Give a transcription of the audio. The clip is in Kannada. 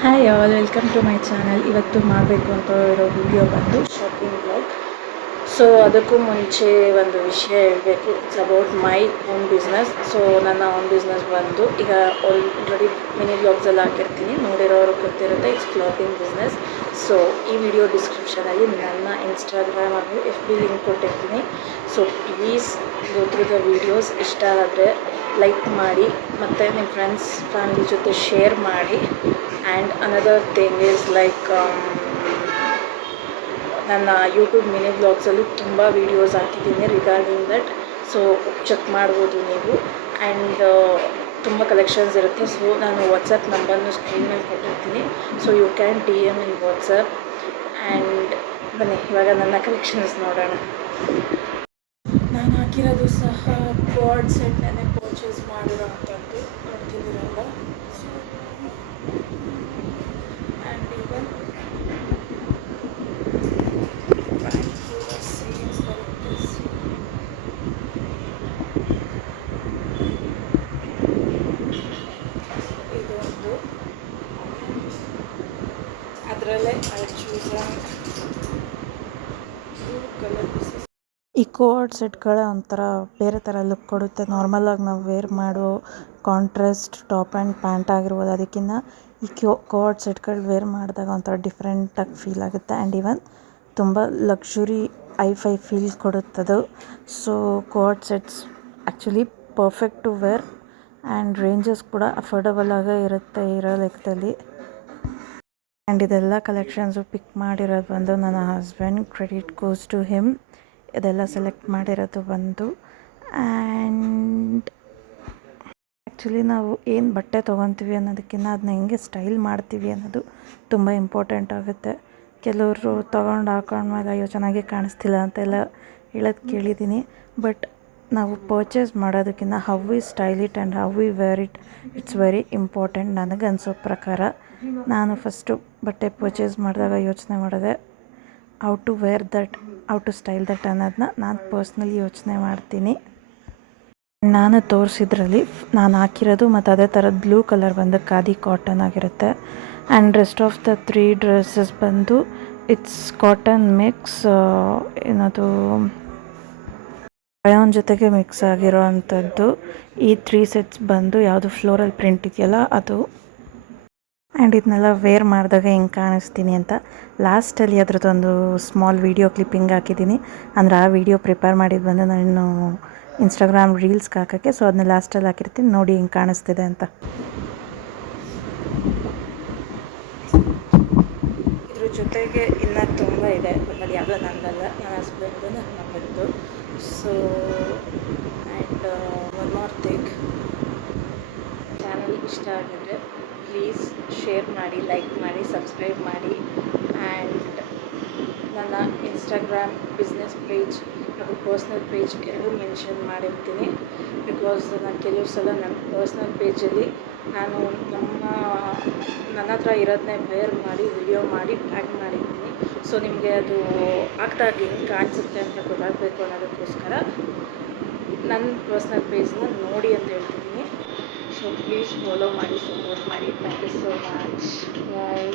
Hi all, welcome to my channel. ಇವತ್ತು ಮಾಡಬೇಕು ಅಂತ ಇರೋ ವಿಡಿಯೋ ಬಂದು ಶಾಪಿಂಗ್ ಬ್ಲಾಗ್. ಸೊ ಅದಕ್ಕೂ ಮುಂಚೆ ಒಂದು ವಿಷಯ ಹೇಳಬೇಕು. It's about my own business. So ನನ್ನ ಓನ್ ಬಿಸ್ನೆಸ್ ಬಂದು ಈಗ ಆಲ್ರೆಡಿ ಮಿನಿ ಬ್ಲಾಗ್ಸಲ್ಲಿ ಹಾಕಿರ್ತೀನಿ, ನೋಡಿರೋರು ಗೊತ್ತಿರುತ್ತೆ. It's clothing business. ಸೊ ಈ ವಿಡಿಯೋ ಡಿಸ್ಕ್ರಿಪ್ಷನಲ್ಲಿ ನನ್ನ ಇನ್ಸ್ಟಾಗ್ರಾಮ್ ಹಾಗೂ FB ಲಿಂಕ್ ಕೊಟ್ಟಿರ್ತೀನಿ. So please go through the videos. ಇಷ್ಟ ಆದರೆ ಲೈಕ್ ಮಾಡಿ ಮತ್ತು ನಿಮ್ಮ ಫ್ರೆಂಡ್ಸ್ ಫ್ಯಾಮಿಲಿ ಜೊತೆ ಶೇರ್ ಮಾಡಿ. And another thing is like ನನ್ನ ಯೂಟ್ಯೂಬ್ ಮಿನಿ ಬ್ಲಾಗ್ಸಲ್ಲೂ ತುಂಬ ವೀಡಿಯೋಸ್ ಹಾಕಿದ್ದೀನಿ ರಿಗಾರ್ಡಿಂಗ್ ದಟ್. ಸೊ ಚೆಕ್ ಮಾಡ್ಬೋದು ನೀವು. ಆ್ಯಂಡ್ ತುಂಬ ಕಲೆಕ್ಷನ್ಸ್ ಇರುತ್ತೆ. ಸೊ ನಾನು ವಾಟ್ಸಪ್ ನಂಬರ್ನು ಸ್ಕ್ರೀನ್ ಮೇಲೆ ಕೊಟ್ಟಿರ್ತೀನಿ. So you can DM in WhatsApp. And ಬನ್ನಿ ಇವಾಗ ನನ್ನ ಕಲೆಕ್ಷನ್ಸ್ ನೋಡೋಣ. ನಾನು ಹಾಕಿರೋದು ಸಹ ಕಾರ್ಡ್ ಸೆಟ್ನೇ ಪರ್ಚೇಸ್ ಮಾಡಿರೋ ಅಂಥದ್ದು ನೋಡ್ತಿದ್ದೀರಲ್ಲ. ಸೊ ಆ್ಯಂಡ್ ಈವನ್ ಪ್ಯಾಂಟ್ ಕೂಡ ಸೇಮ್ ಬರುತ್ತೆ. ಇದೊಂದು ಅದರಲ್ಲೇ ಐ ಚೂಸ್ ಬ್ಲೂ ಕಲರ್. ಈ ಕೋಡ್ ಸೆಟ್ಗಳ ಒಂಥರ ಬೇರೆ ಥರ ಲುಕ್ ಕೊಡುತ್ತೆ. ನಾರ್ಮಲಾಗಿ ನಾವು ವೇರ್ ಮಾಡೋ ಕಾಂಟ್ರಾಸ್ಟ್ ಟಾಪ್ ಆ್ಯಂಡ್ ಪ್ಯಾಂಟ್ ಆಗಿರ್ಬೋದು, ಅದಕ್ಕಿಂತ ಈ ಕೋಡ್ ಸೆಟ್ಗಳು ವೇರ್ ಮಾಡಿದಾಗ ಒಂಥರ ಡಿಫ್ರೆಂಟಾಗಿ ಫೀಲ್ ಆಗುತ್ತೆ. ಆ್ಯಂಡ್ ಈವನ್ ತುಂಬ ಲಕ್ಸುರಿ ಐಫೈ ಫೀಲ್ ಕೊಡುತ್ತದು. So coord sets actually perfect to wear and ranges ಕೂಡ ಅಫೋರ್ಡಬಲ್ ಆಗೇ ಇರುತ್ತೆ ಇರೋ ಲೆಕ್ಕದಲ್ಲಿ. ಆ್ಯಂಡ್ ಇದೆಲ್ಲ ಕಲೆಕ್ಷನ್ಸು ಪಿಕ್ ಮಾಡಿರೋದು ಬಂದು ನನ್ನ husband. Credit goes to him. ಇದೆಲ್ಲ ಸೆಲೆಕ್ಟ್ ಮಾಡಿರೋದು ಬಂದು. ಆ್ಯಂಡ್ ಆ್ಯಕ್ಚುಲಿ ನಾವು ಏನು ಬಟ್ಟೆ ತೊಗೊತೀವಿ ಅನ್ನೋದಕ್ಕಿಂತ ಅದನ್ನ ಹೆಂಗೆ ಸ್ಟೈಲ್ ಮಾಡ್ತೀವಿ ಅನ್ನೋದು ತುಂಬ ಇಂಪಾರ್ಟೆಂಟ್ ಆಗುತ್ತೆ. ಕೆಲವರು ತೊಗೊಂಡು ಹಾಕೊಂಡ್ಮೇಲೆ ಅಯ್ಯೋ ಚೆನ್ನಾಗೇ ಕಾಣಿಸ್ತಿಲ್ಲ ಅಂತೆಲ್ಲ ಹೇಳೋದು ಕೇಳಿದ್ದೀನಿ. ಬಟ್ ನಾವು ಪರ್ಚೇಸ್ ಮಾಡೋದಕ್ಕಿಂತ how we style it and how we wear it, it's very important ನನಗನ್ಸೋ ಪ್ರಕಾರ. ನಾನು ಫಸ್ಟು ಬಟ್ಟೆ ಪರ್ಚೇಸ್ ಮಾಡಿದಾಗ ಯೋಚನೆ ಮಾಡಿದೆ how to wear that, how to style that ಅನ್ನೋದನ್ನ ನಾನು ಪರ್ಸ್ನಲಿ ಯೋಚನೆ ಮಾಡ್ತೀನಿ. ನಾನು ತೋರಿಸಿದ್ರಲ್ಲಿ ನಾನು ಹಾಕಿರೋದು ಮತ್ತು ಅದೇ ಥರದ್ದು ಬ್ಲೂ ಕಲರ್ ಬಂದು ಖಾದಿ ಕಾಟನ್ ಆಗಿರುತ್ತೆ. And rest of the 3 dresses ಬಂದು ಇಟ್ಸ್ ಕಾಟನ್ ಮಿಕ್ಸ್, ಏನದು ರಯಾನ್ ಜೊತೆಗೆ ಮಿಕ್ಸ್ ಆಗಿರೋ ಅಂಥದ್ದು. ಈ 3 ಸೆಟ್ಸ್ ಬಂದು ಯಾವುದು ಫ್ಲೋರಲ್ ಪ್ರಿಂಟ್ ಇದೆಯಲ್ಲ ಅದು. ಆ್ಯಂಡ್ ಇದನ್ನೆಲ್ಲ ವೇರ್ ಮಾಡಿದಾಗ ಹೆಂಗೆ ಕಾಣಿಸ್ತೀನಿ ಅಂತ ಲಾಸ್ಟಲ್ಲಿ ಅದರದ್ದೊಂದು ಸ್ಮಾಲ್ ವೀಡಿಯೋ ಕ್ಲಿಪ್ಪಿಂಗ್ ಹಾಕಿದ್ದೀನಿ. ಅಂದರೆ ಆ ವಿಡಿಯೋ ಪ್ರಿಪೇರ್ ಮಾಡಿದ್ದು ಬಂದು ನಾನು ಇನ್ಸ್ಟಾಗ್ರಾಮ್ ರೀಲ್ಸ್ಗೆ ಹಾಕೋಕ್ಕೆ. ಸೊ ಅದನ್ನ ಲಾಸ್ಟಲ್ಲಿ ಹಾಕಿರ್ತೀನಿ, ನೋಡಿ ಹೆಂಗೆ ಕಾಣಿಸ್ತಿದೆ ಅಂತ. ಇದ್ರ ಜೊತೆಗೆ ಇನ್ನೂ ತುಂಬ ಇದೆ, ಬಟ್ ಅದು ಯಾವುದೋ ನಂದಲ್ಲ, ನನ್ನ ಹಸ್ಬೆಂಡು, ನನ್ನ ಮಗದ್ದು. So and one more thing, channel ಇಷ್ಟ ಆಗಿದ್ರೆ ಪ್ಲೀಸ್ ಶೇರ್ ಮಾಡಿ, ಲೈಕ್ ಮಾಡಿ, ಸಬ್ಸ್ಕ್ರೈಬ್ ಮಾಡಿ. ಆ್ಯಂಡ್ ನನ್ನ ಇನ್ಸ್ಟಾಗ್ರಾಮ್ ಬಿಸ್ನೆಸ್ ಪೇಜ್ ಹಾಗೂ ಪರ್ಸ್ನಲ್ ಪೇಜ್ ಎರಡೂ ಮೆನ್ಷನ್ ಮಾಡಿರ್ತೀನಿ. ಬಿಕಾಸ್ ನಾನು ಕೆಲವು ಸಲ ನನ್ನ ಪರ್ಸ್ನಲ್ ಪೇಜಲ್ಲಿ ನಾನು ನನ್ನ ಹತ್ರ ಇರೋದನ್ನೇ ವೇರ್ ಮಾಡಿ ವಿಡಿಯೋ ಮಾಡಿ ಟ್ಯಾಗ್ ಮಾಡಿರ್ತೀನಿ. ಸೊ ನಿಮಗೆ ಅದು ಆಗ್ದಾಗ ಹೆಂಗೆ ಕಾಣಿಸುತ್ತೆ ಅಂತ ಗೊತ್ತಾಗಬೇಕು ಅನ್ನೋದಕ್ಕೋಸ್ಕರ ನನ್ನ ಪರ್ಸ್ನಲ್ ಪೇಜ್ನ ನೋಡಿ ಅಂತ ಹೇಳ್ತಿದ್ದೀನಿ. ಸೊ ಪ್ಲೀಸ್ ಫಾಲೋ ಮಾಡಿ, ಸಪೋರ್ಟ್ ಮಾಡಿ. Thank you so much. Bye.